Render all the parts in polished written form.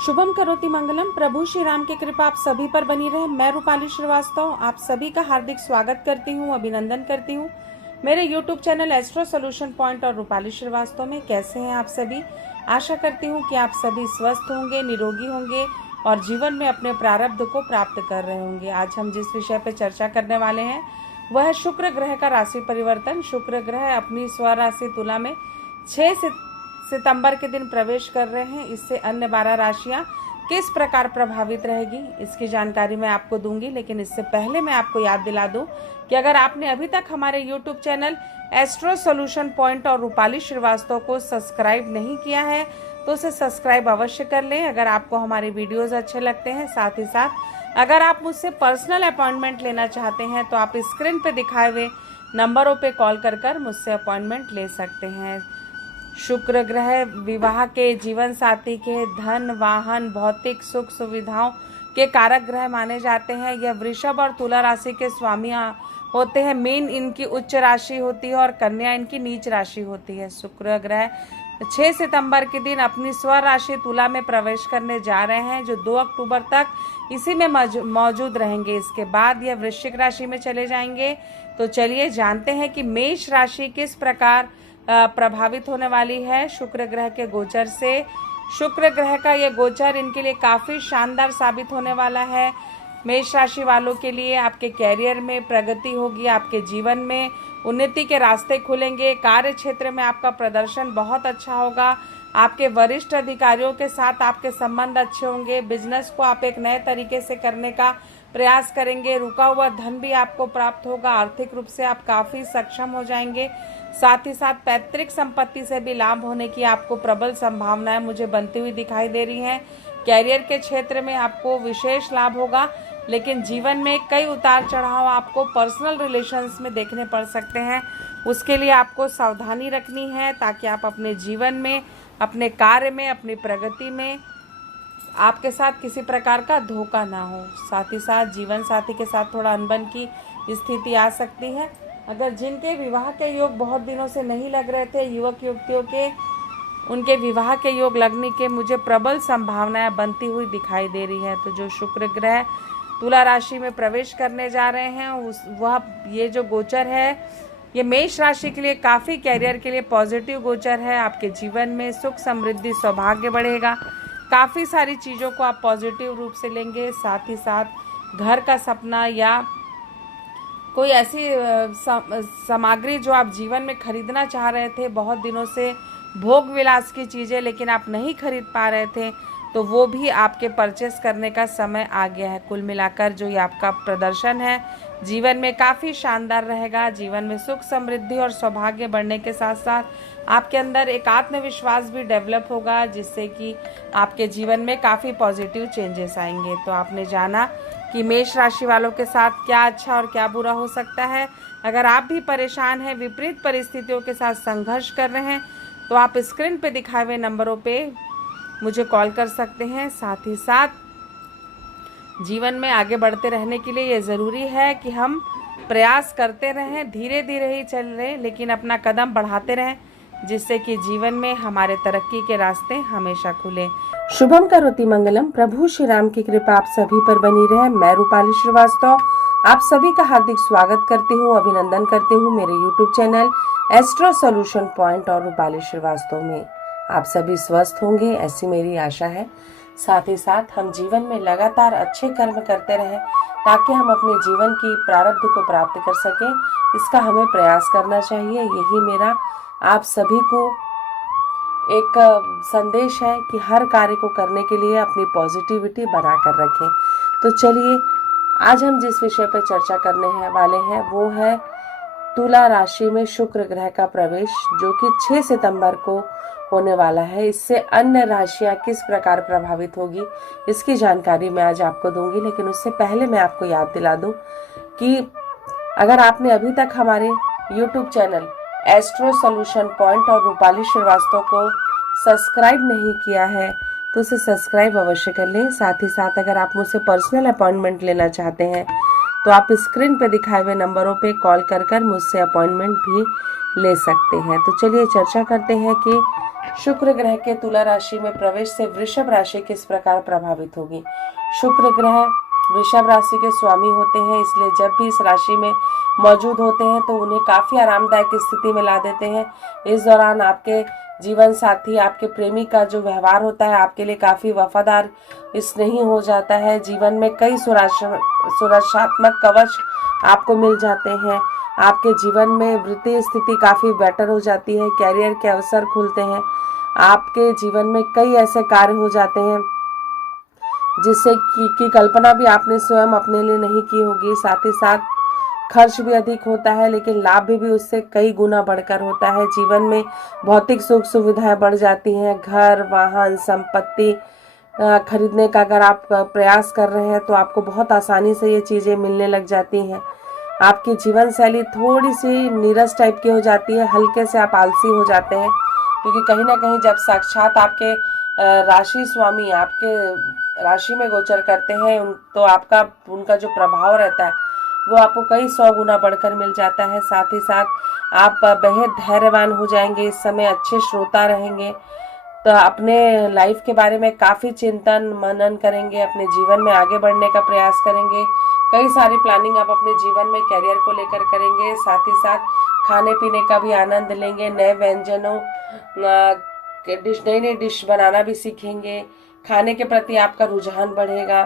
शुभम करोति मंगलम। प्रभु श्री राम की कृपा आप सभी पर बनी रहे। मैं रूपाली श्रीवास्तव आप सभी का हार्दिक स्वागत करती हूँ, अभिनंदन करती हूँ मेरे YouTube channel astro solution point और रूपाली श्रीवास्तव में। कैसे हैं आप सभी? आशा करती हूँ कि आप सभी स्वस्थ होंगे, निरोगी होंगे और जीवन में अपने प्रारब्ध को प्राप्त कर रहे होंगे। आज हम जिस विषय पर चर्चा करने वाले हैं वह है शुक्र ग्रह का राशि परिवर्तन। शुक्र ग्रह अपनी स्वराशि तुला में 6 सितंबर के दिन प्रवेश कर रहे हैं। इससे अन्य 12 राशियां किस प्रकार प्रभावित रहेगी इसकी जानकारी मैं आपको दूंगी, लेकिन इससे पहले मैं आपको याद दिला दूं कि अगर आपने अभी तक हमारे YouTube channel astro solution point और रूपाली श्रीवास्तव को सब्सक्राइब नहीं किया है तो उसे सब्सक्राइब अवश्य कर लें। अगर आपको हमारे वीडियोज़ अच्छे लगते हैं, साथ ही साथ अगर आप मुझसे पर्सनल अपॉइंटमेंट लेना चाहते हैं तो आप स्क्रीन पर दिखाए हुए नंबरों पर कॉल कर मुझसे अपॉइंटमेंट ले सकते हैं। शुक्र ग्रह विवाह के, जीवन साथी के, धन, वाहन, भौतिक सुख सुविधाओं के कारक ग्रह माने जाते हैं। यह वृषभ और तुला राशि के स्वामी होते हैं। मीन इनकी उच्च राशि होती है और कन्या इनकी नीच राशि होती है। शुक्र ग्रह 6 सितंबर के दिन अपनी स्व राशि तुला में प्रवेश करने जा रहे हैं, जो 2 अक्टूबर तक इसी में मौजूद रहेंगे। इसके बाद यह वृश्चिक राशि में चले जाएंगे। तो चलिए जानते हैं कि मेष राशि किस प्रकार प्रभावित होने वाली है शुक्र ग्रह के गोचर से। शुक्र ग्रह का ये गोचर इनके लिए काफ़ी शानदार साबित होने वाला है। मेष राशि वालों के लिए आपके कैरियर में प्रगति होगी, आपके जीवन में उन्नति के रास्ते खुलेंगे, कार्य क्षेत्र में आपका प्रदर्शन बहुत अच्छा होगा, आपके वरिष्ठ अधिकारियों के साथ आपके संबंध अच्छे होंगे, बिजनेस को आप एक नए तरीके से करने का प्रयास करेंगे, रुका हुआ धन भी आपको प्राप्त होगा, आर्थिक रूप से आप काफ़ी सक्षम हो जाएंगे। साथ ही साथ पैतृक संपत्ति से भी लाभ होने की आपको प्रबल संभावनाएं मुझे बनती हुई दिखाई दे रही हैं। कैरियर के क्षेत्र में आपको विशेष लाभ होगा, लेकिन जीवन में कई उतार चढ़ाव आपको पर्सनल रिलेशंस में देखने पड़ सकते हैं। उसके लिए आपको सावधानी रखनी है ताकि आप अपने जीवन में, अपने कार्य में, अपनी प्रगति में आपके साथ किसी प्रकार का धोखा ना हो। साथ ही साथ जीवन साथी के साथ थोड़ा अनबन की स्थिति आ सकती है। अगर जिनके विवाह के योग बहुत दिनों से नहीं लग रहे थे, युवक युवतियों के, उनके विवाह के योग लगने के मुझे प्रबल संभावनाएं बनती हुई दिखाई दे रही है। तो जो शुक्र ग्रह तुला राशि में प्रवेश करने जा रहे हैं ये जो गोचर है ये मेष राशि के लिए काफ़ी कैरियर के लिए पॉजिटिव गोचर है। आपके जीवन में सुख समृद्धि सौभाग्य बढ़ेगा, काफ़ी सारी चीज़ों को आप पॉजिटिव रूप से लेंगे। साथ ही साथ घर का सपना या कोई ऐसी सामग्री जो आप जीवन में खरीदना चाह रहे थे, बहुत दिनों से भोग विलास की चीज़ें लेकिन आप नहीं खरीद पा रहे थे, तो वो भी आपके परचेस करने का समय आ गया है। कुल मिलाकर जो ये आपका प्रदर्शन है जीवन में काफ़ी शानदार रहेगा। जीवन में सुख समृद्धि और सौभाग्य बढ़ने के साथ साथ आपके अंदर एक आत्मविश्वास भी डेवलप होगा, जिससे कि आपके जीवन में काफ़ी पॉजिटिव चेंजेस आएंगे। तो आपने जाना कि मेष राशि वालों के साथ क्या अच्छा और क्या बुरा हो सकता है। अगर आप भी परेशान हैं, विपरीत परिस्थितियों के साथ संघर्ष कर रहे हैं, तो आप स्क्रीन पे दिखाए हुए नंबरों पे मुझे कॉल कर सकते हैं। साथ ही साथ जीवन में आगे बढ़ते रहने के लिए ये ज़रूरी है कि हम प्रयास करते रहें, धीरे धीरे ही चल रहे लेकिन अपना कदम बढ़ाते रहें, जिससे कि जीवन में हमारे तरक्की के रास्ते हमेशा खुले। शुभम करोति मंगलम। प्रभु श्री राम की कृपा आप सभी पर बनी रहे। मैं रूपाली श्रीवास्तव आप सभी का हार्दिक स्वागत करती हूँ, अभिनंदन करती हूँ मेरे YouTube channel astro solution point और रूपाली श्रीवास्तव में। आप सभी स्वस्थ होंगे ऐसी मेरी आशा है। साथ ही साथ हम जीवन में लगातार अच्छे कर्म करते रहें ताकि हम अपने जीवन की प्रारब्ध को प्राप्त कर सकें, इसका हमें प्रयास करना चाहिए। यही मेरा आप सभी को एक संदेश है कि हर कार्य को करने के लिए अपनी पॉजिटिविटी बना कर रखें। तो चलिए आज हम जिस विषय पर चर्चा करने वाले हैं वो है तुला राशि में शुक्र ग्रह का प्रवेश, जो कि 6 सितंबर को होने वाला है। इससे अन्य राशियां किस प्रकार प्रभावित होगी इसकी जानकारी मैं आज आपको दूंगी, लेकिन उससे पहले मैं आपको याद दिला दूं कि अगर आपने अभी तक हमारे YouTube channel astro solution point और रूपाली श्रीवास्तव को सब्सक्राइब नहीं किया है तो उसे सब्सक्राइब अवश्य कर लें। साथ ही साथ अगर आप मुझसे पर्सनल अपॉइंटमेंट लेना चाहते हैं तो आप स्क्रीन पे दिखाए हुए नंबरों पे कॉल कर मुझसे अपॉइंटमेंट भी ले सकते हैं। तो चलिए चर्चा करते हैं कि शुक्र ग्रह के तुला राशि में प्रवेश से वृषभ राशि किस प्रकार प्रभावित होगी। शुक्र ग्रह वृषभ राशि के स्वामी होते हैं, इसलिए जब भी इस राशि में मौजूद होते हैं तो उन्हें काफी आरामदायक स्थिति में ला देते हैं। इस दौरान आपके जीवन साथी, आपके प्रेमी का जो व्यवहार होता है आपके लिए काफी वफादार स्नेही हो जाता है। जीवन में कई सुरक्षात्मक कवच आपको मिल जाते हैं। आपके जीवन में वित्तीय स्थिति काफी बेटर हो जाती है, कैरियर के अवसर खुलते हैं। आपके जीवन में कई ऐसे कार्य हो जाते हैं जिससे की कल्पना भी आपने स्वयं अपने लिए नहीं की होगी। साथ ही साथ खर्च भी अधिक होता है, लेकिन लाभ भी उससे कई गुना बढ़कर होता है। जीवन में भौतिक सुख सुविधाएं बढ़ जाती हैं। घर, वाहन, संपत्ति खरीदने का अगर आप प्रयास कर रहे हैं तो आपको बहुत आसानी से ये चीजें मिलने लग जाती हैं। आपकी जीवन शैली थोड़ी सी नीरस टाइप की हो जाती है, हल्के से आप आलसी हो जाते हैं, क्योंकि कहीं ना कहीं जब साक्षात आपके राशि स्वामी आपके राशि में गोचर करते हैं तो आपका उनका जो प्रभाव रहता है वो आपको कई 100 गुना बढ़कर मिल जाता है। साथ ही साथ आप बेहद धैर्यवान हो जाएंगे, इस समय अच्छे श्रोता रहेंगे, तो अपने लाइफ के बारे में काफ़ी चिंतन मनन करेंगे, अपने जीवन में आगे बढ़ने का प्रयास करेंगे। कई सारी प्लानिंग आप अपने जीवन में करियर को लेकर करेंगे। साथ ही साथ खाने पीने का भी आनंद लेंगे, नए व्यंजनों नई नई डिश बनाना भी सीखेंगे। खाने के प्रति आपका रुझान बढ़ेगा।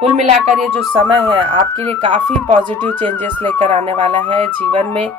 कुल मिलाकर ये जो समय है आपके लिए काफ़ी पॉजिटिव चेंजेस लेकर आने वाला है। जीवन में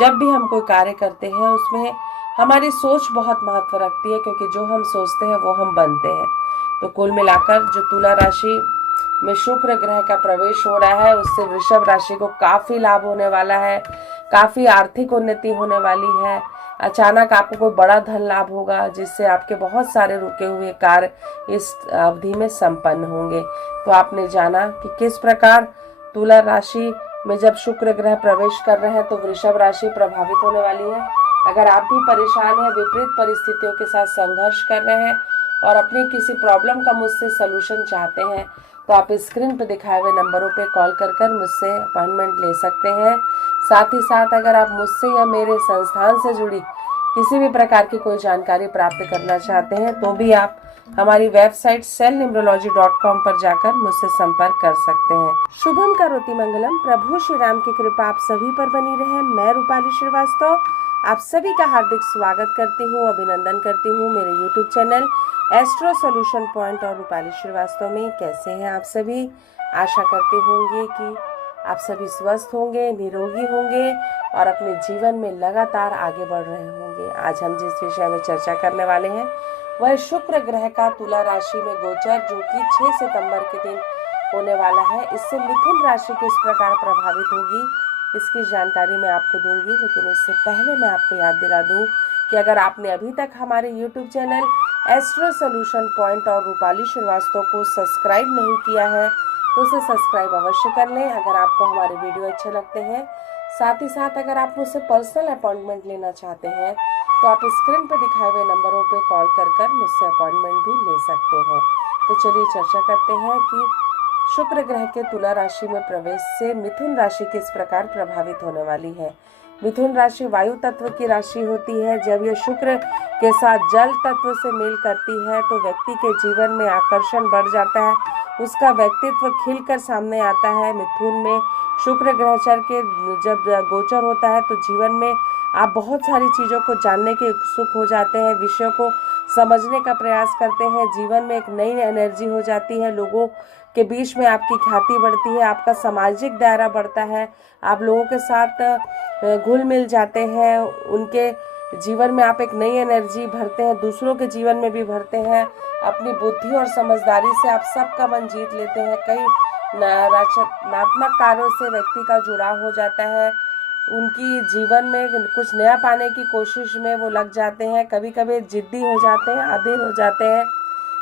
जब भी हम कोई कार्य करते हैं उसमें हमारी सोच बहुत महत्व रखती है, क्योंकि जो हम सोचते हैं वो हम बनते हैं। तो कुल मिलाकर जो तुला राशि में शुक्र ग्रह का प्रवेश हो रहा है उससे वृषभ राशि को काफ़ी लाभ होने वाला है, काफ़ी आर्थिक उन्नति होने वाली है। अचानक आपको कोई बड़ा धन लाभ होगा जिससे आपके बहुत सारे रुके हुए कार्य इस अवधि में संपन्न होंगे। तो आपने जाना कि किस प्रकार तुला राशि में जब शुक्र ग्रह प्रवेश कर रहे हैं तो वृषभ राशि प्रभावित होने वाली है। अगर आप भी परेशान हैं, विपरीत परिस्थितियों के साथ संघर्ष कर रहे हैं और अपनी किसी प्रॉब्लम का मुझसे सलूशन चाहते हैं तो आप स्क्रीन पर दिखाए हुए नंबरों पे कॉल कर मुझसे अपॉइंटमेंट ले सकते हैं। साथ ही साथ अगर आप मुझसे या मेरे संस्थान से जुड़ी किसी भी प्रकार की कोई जानकारी प्राप्त करना चाहते हैं तो भी आप हमारी वेबसाइट cellnumerology.com पर जाकर मुझसे संपर्क कर सकते हैं। शुभम करोति मंगलम। प्रभु श्री राम की कृपा आप सभी पर बनी रहे। मैं रूपाली श्रीवास्तव आप सभी का हार्दिक स्वागत करती हूँ, अभिनंदन करती हूँ मेरे YouTube channel astro solution point और रूपाली श्रीवास्तव में। कैसे हैं आप सभी? आशा करती होंगे कि आप सभी स्वस्थ होंगे, निरोगी होंगे और अपने जीवन में लगातार आगे बढ़ रहे होंगे। आज हम जिस विषय में चर्चा करने वाले हैं वह शुक्र ग्रह का तुला राशि में गोचर, जो कि 6 सितंबर के दिन होने वाला है। इससे मिथुन राशि किस प्रकार प्रभावित होगी इसकी जानकारी मैं आपको दूंगी, लेकिन उससे पहले मैं आपको याद दिला दूं कि अगर आपने अभी तक हमारे YouTube channel astro solution point और रूपाली श्रीवास्तव को सब्सक्राइब नहीं किया है तो उसे सब्सक्राइब अवश्य कर लें अगर आपको हमारे वीडियो अच्छे लगते हैं। साथ ही साथ अगर आप मुझसे पर्सनल अपॉइंटमेंट लेना चाहते हैं तो आप स्क्रीन पर दिखाए हुए नंबरों पर कॉल कर मुझसे अपॉइंटमेंट भी ले सकते हैं। तो चलिए चर्चा करते हैं कि शुक्र ग्रह के तुला राशि में प्रवेश से मिथुन राशि किस प्रकार प्रभावित होने वाली है। मिथुन राशि वायु तत्व की राशि होती है। जब यह शुक्र के साथ जल तत्व से मेल करती है तो व्यक्ति के जीवन में आकर्षण बढ़ जाता है, उसका व्यक्तित्व खिलकर सामने आता है। मिथुन में शुक्र ग्रहचर के जब गोचर होता है तो जीवन में आप बहुत सारी चीज़ों को जानने के उत्सुक हो जाते हैं, विषयों को समझने का प्रयास करते हैं। जीवन में एक नई एनर्जी हो जाती है, लोगों के बीच में आपकी ख्याति बढ़ती है, आपका सामाजिक दायरा बढ़ता है, आप लोगों के साथ घुल मिल जाते हैं, उनके जीवन में आप एक नई एनर्जी भरते हैं, दूसरों के जीवन में भी भरते हैं। अपनी बुद्धि और समझदारी से आप सबका मन जीत लेते हैं। कई रचनात्मक कार्यों से व्यक्ति का जुड़ाव हो जाता है, उनकी जीवन में कुछ नया पाने की कोशिश में वो लग जाते हैं। कभी कभी जिद्दी हो जाते हैं, अधीर हो जाते हैं,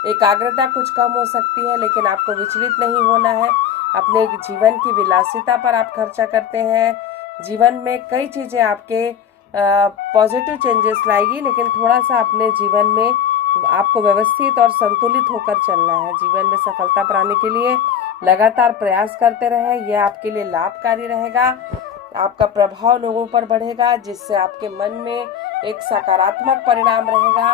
एकाग्रता कुछ कम हो सकती है, लेकिन आपको विचलित नहीं होना है। अपने जीवन की विलासिता पर आप खर्चा करते हैं। जीवन में कई चीज़ें आपके पॉजिटिव चेंजेस लाएगी, लेकिन थोड़ा सा अपने जीवन में आपको व्यवस्थित और संतुलित होकर चलना है। जीवन में सफलता पाने के लिए लगातार प्रयास करते रहें, यह आपके लिए लाभकारी रहेगा। आपका प्रभाव लोगों पर बढ़ेगा, जिससे आपके मन में एक सकारात्मक परिणाम रहेगा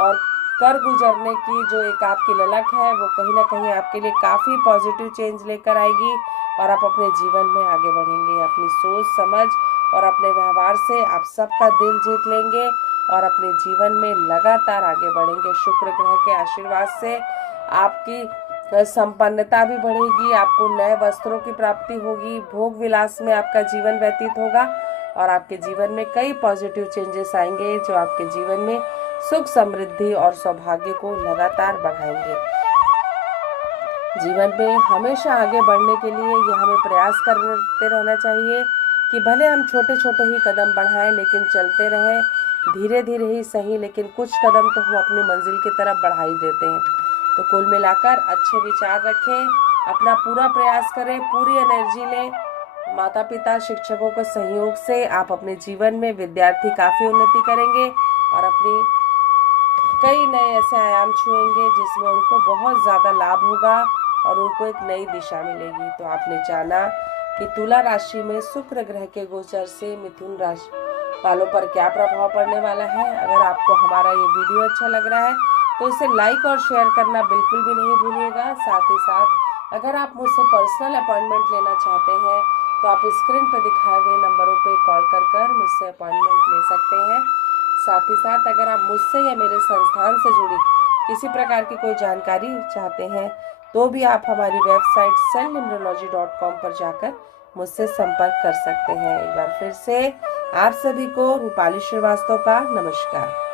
और कर गुजरने की जो एक आपकी ललक है वो कहीं ना कहीं आपके लिए काफ़ी पॉजिटिव चेंज लेकर आएगी और आप अपने जीवन में आगे बढ़ेंगे। अपनी सोच समझ और अपने व्यवहार से आप सबका दिल जीत लेंगे और अपने जीवन में लगातार आगे बढ़ेंगे। शुक्र ग्रह के आशीर्वाद से आपकी संपन्नता भी बढ़ेगी, आपको नए वस्त्रों की प्राप्ति होगी, भोग विलास में आपका जीवन व्यतीत होगा और आपके जीवन में कई पॉजिटिव चेंजेस आएंगे जो आपके जीवन में सुख समृद्धि और सौभाग्य को लगातार बढ़ाएंगे। जीवन में हमेशा आगे बढ़ने के लिए ये हमें प्रयास करते रहना चाहिए कि भले हम छोटे छोटे ही कदम बढ़ाएं, लेकिन चलते रहें, धीरे धीरे ही सही, लेकिन कुछ कदम तो हम अपनी मंजिल की तरफ बढ़ा ही देते हैं। तो कुल मिलाकर अच्छे विचार रखें, अपना पूरा प्रयास करें, पूरी एनर्जी लें। माता पिता शिक्षकों के सहयोग से आप अपने जीवन में विद्यार्थी काफ़ी उन्नति करेंगे और अपनी कई नए ऐसे आयाम छुएंगे जिसमें उनको बहुत ज़्यादा लाभ होगा और उनको एक नई दिशा मिलेगी। तो आपने जाना कि तुला राशि में शुक्र ग्रह के गोचर से मिथुन राशि वालों पर क्या प्रभाव पड़ने वाला है। अगर आपको हमारा ये वीडियो अच्छा लग रहा है तो इसे लाइक और शेयर करना बिल्कुल भी नहीं भूलिएगा। साथ ही साथ अगर आप मुझसे पर्सनल अपॉइंटमेंट लेना चाहते हैं तो आप स्क्रीन पर दिखाए हुए नंबरों पर कॉल कर मुझसे अपॉइंटमेंट ले सकते हैं। साथ ही साथ अगर आप मुझसे या मेरे संस्थान से जुड़ी किसी प्रकार की कोई जानकारी चाहते हैं तो भी आप हमारी वेबसाइट cellnumerology.com पर जाकर मुझसे संपर्क कर सकते हैं। एक बार फिर से आप सभी को रूपाली श्रीवास्तव का नमस्कार।